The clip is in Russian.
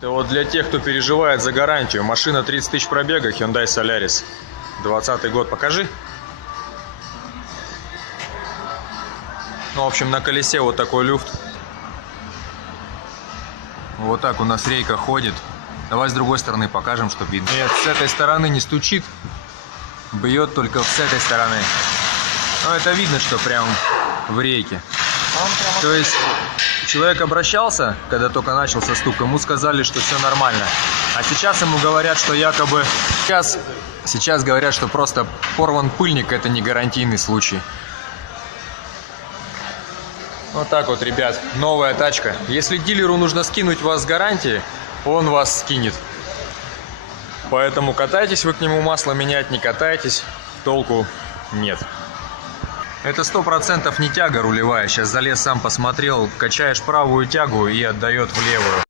Это вот для тех, кто переживает за гарантию. Машина 30 тысяч пробега, Hyundai Solaris. 20-й год, покажи. Ну, в общем, на колесе вот такой люфт. Вот так у нас рейка ходит. Давай с другой стороны покажем, чтобы видно. Нет, с этой стороны не стучит. Бьет только с этой стороны. Но это видно, что прям в рейке. То есть человек обращался, когда только начался стук, ему сказали, что все нормально. А сейчас ему говорят, что якобы... Сейчас говорят, что просто порван пыльник, это не гарантийный случай. Вот так вот, ребят, новая тачка. Если дилеру нужно скинуть вас с гарантии, он вас скинет. Поэтому катайтесь вы к нему, масло менять, не катайтесь, толку нет. Это 100% не тяга рулевая. Сейчас залез, сам посмотрел, качаешь правую тягу и отдает в левую.